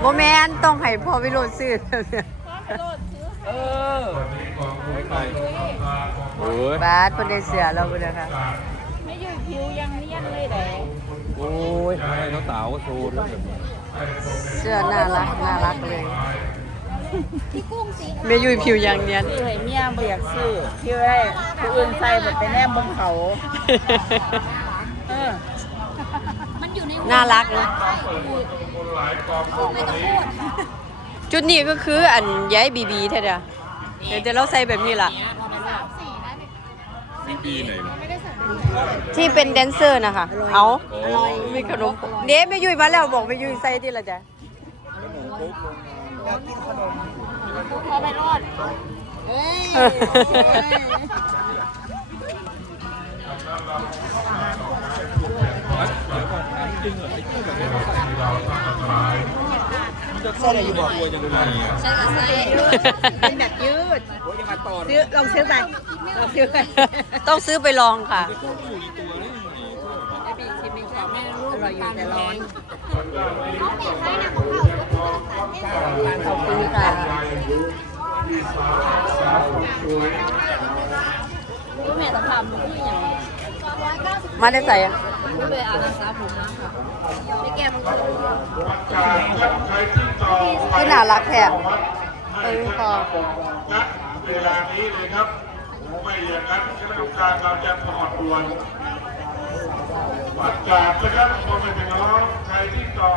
โมแมนต้องให้พ่อวิโรจน์ซื้อเออโอ้ยบาสคนได้เสือเราไปเลยค่ะไม่ยืดผิวยังเนียนเลยแหละโอ้ยให้น้องสาวก็โชว์ด้วยแบบนี้เสื้อน่ารักน่ารักเลยพี่กุ้งสีเมยุยผิวอย่างเนียนซื้อให้เมียบ่อยากซื้อที่ได้ผู้อื่นใส่แบบไปแนมบนเขาเออมั นอยู่ในน่ารักนะไม่ต้องพูดค่ะจุดนี้ก็คืออันย้ายบีบีแท้เดียวเดี๋ยวจะเราใส่แบบนี้ล่ะ มีปีไหนนะที่เป็นแดนเซอร์นะคะ เอามีขนมเด้ไม่ยุยมาแล้วบอกไม่ยุยใส่ที่ละจ้ะพอไปรอดเอ้ยใช่ เลยอยู่บอกกลัวยังไงอะเป็นแบบยืดซื้อลองซื้อไปลองซื้อไปต้องซื้อไปลองค่ะอร่อยอยู่แต่ร้อนขอบคุณค่ะก็แม่ต้องทำมันคืออย่าง มาได้ใส่อะก็เลยอาบน้ำสระผมมาค่ะไม่แก้มันคือคือน่ารักแท้เออพอณเวลานี้เลยครับไม่อย่างนั้นคณะกรรมการเราจะถอดด่วนประกาศนะครับพ่อแม่พี่น้องใครที่ต่อ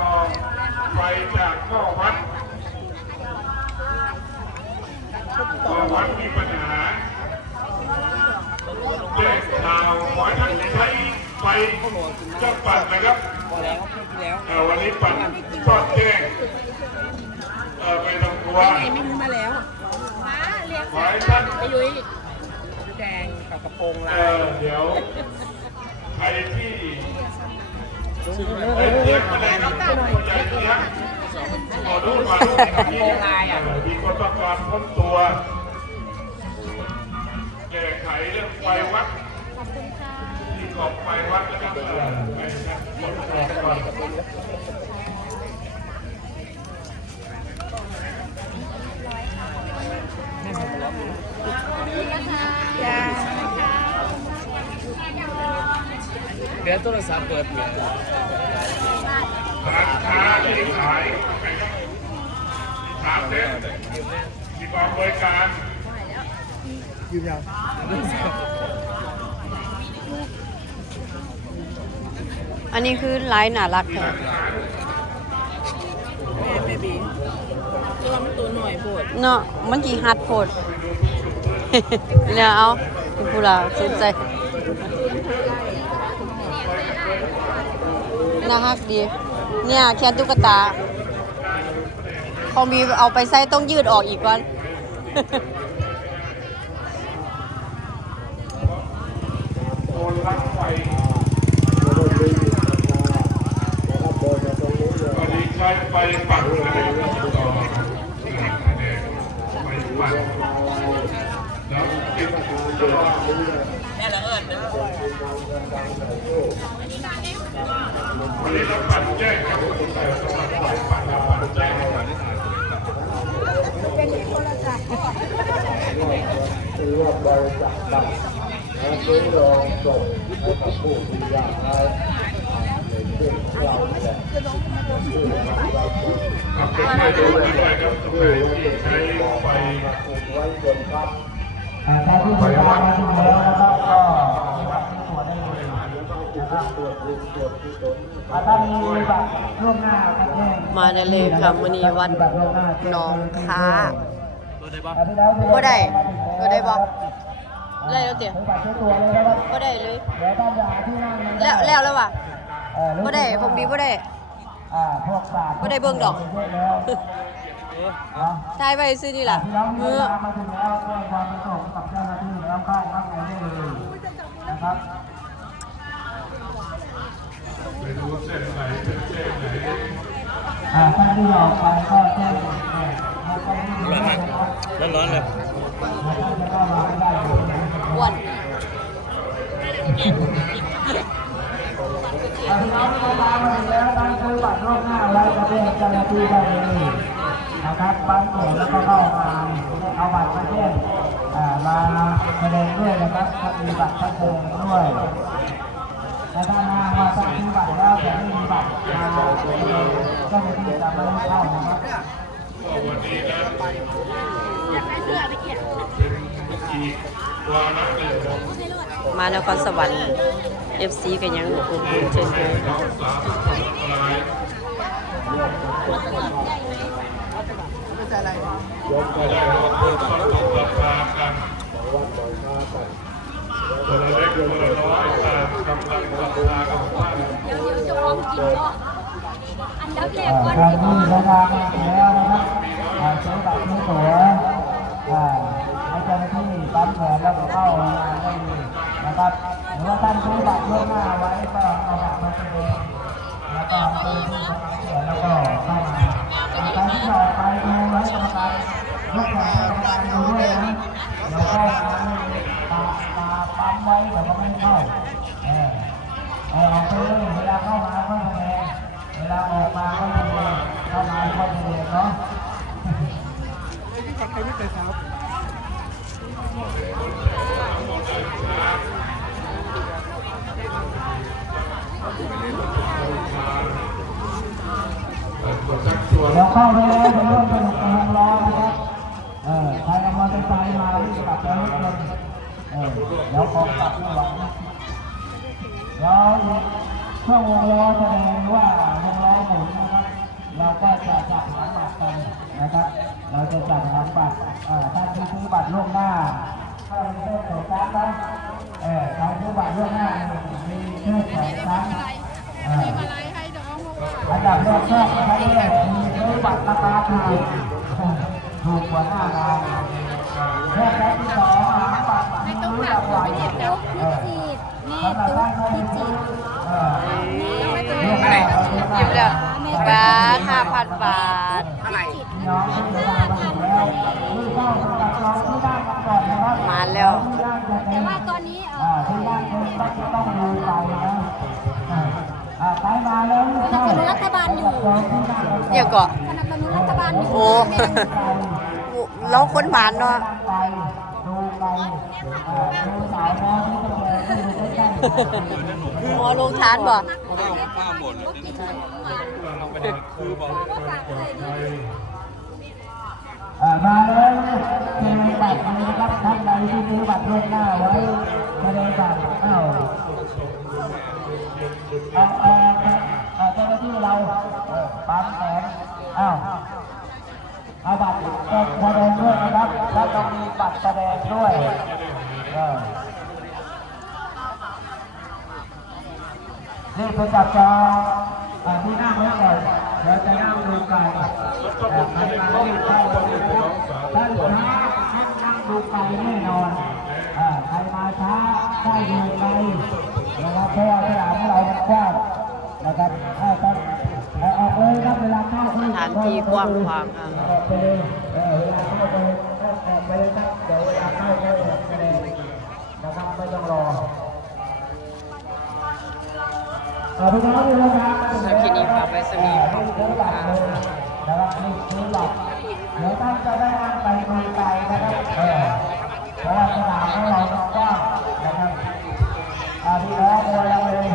ไฟจากข้อวัดข้อวัดมีปัญหา แจ้งข่าวขอให้ท่านใช้ไฟจะปัดนะครับเอ่อวันนี้ปัดก็แจ้งเอ่อไม่ต้องกลัวไม่มาแล้วขอให้ท่านไอ้ยุ้ยแดงกับกระโปรงลายเดี๋ยวใครที่ไปเทียบกันเลยครับใจเทียบขอดูมาดูที่มีคนต้องการพ้นตัว ไขเรื่องไฟวัดที่กอบไฟวัดนะครับเออไปนะพ้นตัวก่อเดี๋ยวโทรศัพท์เปิดเปลี่ยนร้านค้าที่ขายถามเด็กที่กองบริการ อันนี้คือลายน่ารักแท้แม่เบบีตัวมันตัวหน่อยปวดเนาะมันกี่ฮัดโพดเนี่ยเอาคุณผู้ล่ะสนใจน่าฮักดี เนี่ยแค่ตุ๊กตาเขามีเอาไปใส่ต้องยืดออกอีกก่อน โอนรับไฟวันนี้ใช้ไฟปักนะครับต่อไฟปักแล้วติด ตลอดวันนี้เราปัดแจ้งครับแต่สำหรับไฟปัดเราปัดแจ้งให้ปัดถือว่าบริจาคบัตระซื้อรองส่งให้กับผู้ที่ยากไร้ในเรื่องเราเนี่ยชื่อของเราคือครับเป็นไปดูด้วยครับตรงไหนที่ใช้ไฟไว้จนครับ ท่านที่บริการมาถึงแล้วนะครับก็รับที่ตัวได้เลยนะครับตรวจบุญตรวจกุศลอ่าถ้ามีบัตรล่วงหน้ามาได้เลค่ะมื้อนี้วัดหน้าหนองค้าอ่าพี่น้องที่บ่ได้บ่ได้บ่ได้แล้วเตี้ยนะครับบ่ได้เลยแล้วแล้วแล้วว่ะเอ่อบ่ได้ผมดีบ่ได้กศาสตร์บ่ได้เบิ่งดอก เยอะแล้วเนาะทายไว้ซื้อนี่ล่ะพี่น้องเอเดินอทางมาถึงแล้วแจ้งความประสงค์กับเจ้าหน้าที่แล้วเข้าข้างในได้เลยนะครับไปดูเส้นไหนเป็นเส้นไหนอ่าท่านที่ออกไปก็แจ้งแจ้งให้ท่านที่อยู่ด้วยนะครับร้อนๆเลยท่านจะเข้ามาให้ได้เลยนะอ้วนอ่าพี่น้องที่มามาถึงแล้วตั้งซื้อบัตรล่วงหน้าไว้จะเป็นเจ้าหน้าที่ได้เลยนะครั บบางส่วนแล้วก็เข้ามาเอาบัตรมาแจ้งอ่ามาแสดงด้วยนะครับถ้ามีบัตรชัดเจนด้วยแต่ถ้าหากว่าตั้งซื้อบัตรแล้วแต่ไม่มีบัตรมาแสดงเจ้าหน้าที่จะไม่ให้เข้านะครับวันนี้นะเป็นอีกวาระหนึ่งของมานครสวรรค์ FC กันยังอบอุ่นเช่นเคย น้องสาวคนลายยกก็ได้รับเพิ่มความตกราคากันคนละเล็กคนละน้อยตามกำลังศรัทธาของท่านเดี๋ยวเดี๋ยวจะพร้อมกินเนาะอันดับแรกก่อนการที่เดินทางมาถึงแล้วนะครับอ่าใช้บัตรซื้อตั๋วอ่าให้เจ้าหน้าที่ปั๊มแขนแล้วก็เข้างานได้เลยนะครับหรือว่าท่านซื้อบัตรล่วงหน้าไว้ก็เอาบัตรมาแสดงแล้วก็เจ้าหน้าที่ปั๊มแขนแล้วก็เข้ามา การที่ออไปไว้กรรมการยกขนการดูด้วยนะเดี๋ยวเข้ามาตาตาปั๊มไว้เดี๋ยวก็ไม่เข้าเออเออออกไปเลยเวลาเข้ามาก็แสดงเวลาออกมาก็แสดงเข้ามาก็แสดงเนาะชักชวน เข้าไปแล้วเดี๋ยวเริ่มสนุกกับวงล้อนะครับเออใครเอามอเตอร์ไซค์มาวิ่กลับแล้วรถยนเออเดี๋ยวของกลับไม่ไหวนะเดี๋ยวช่วงวงล้อแสดงว่าวงล้อหมุนนะครับเราก็จะจับหางบัตรกันนะครับ เราจะจับหางบัตรเอ่อท่านที่ซื้อบัตรล่วงหน้าก็มีเรื่องของการนะเออใครซื้อบัตรล่วงหน้ามีเรื่องของการเอออันดับแรกแรกใช้แรกมีซื้อบั ตรราคาถูกกว่าหน้างานแรกแรกที่สองหาบัตรไม่ต้องหนักกว่าพิจิตรพิจิตรแม่ตุ๊กพิจิตรเออยิ้มแล้วบาห้าพันบาทเท่างมาถึงแล้วรีบเข้าสำหรับน้องที่ไรมาแล้ว แต่ว่าตอนนี้เออที่บ้านก็ต้องดูไปนะไปมาแล้วเข้าสนับสนุนรัฐบาลอยู่เดี๋ยวก็สนั บสนุนรัฐบาลอยู่โอ้เราคนหมานเนาะไปดูไปเอ่อดูสาวน้อยที่กำลังจะดูใกล้ๆหมอลงทานบ่อ่ามาเลยซื้อบัตรนะครับท่านใดที่ซื้อบัตรล่วงหน้าไว้แสดงบัตรอ้าวเอาเอาเจ้าหน้าที่เราปั๊มแขนอ้าว เอาบัตรแสดงด้วยนะครับ แล้วต้องมีบัตรแสดงด้วยนี่เป็นจับจองอ่าที่นั่งไว้ก่อนเดี๋ยวจะนั่งดูไก่แต่ใครมาที่เข้าเลยนะครับท่านช้านั่งดูไก่แน่นอนอ่าใครมาช้าได้ดูไก่นะครับเพราะว่าสนามเรามันกว้างนะครับถ้าท่านอาออกเลยครับเวลาเข้าสถานที่กว้างขวางอะ เวลาเข้าไปออกไปเลยครับเดี๋ยวเวลาเข้าก็ออกไปเลยนะครับไม่ต้องรออ่าพี่น้องที่รักสำหรับคลินีฝากไว้สมีขอบคุณค่ะนะครับนี่คือหลักเดี๋ยวท่านจะได้นั่งไปไกลนะครับเออเพราะว่าสนามของเรากว้านะครับอ่าพี่น้องเราเลย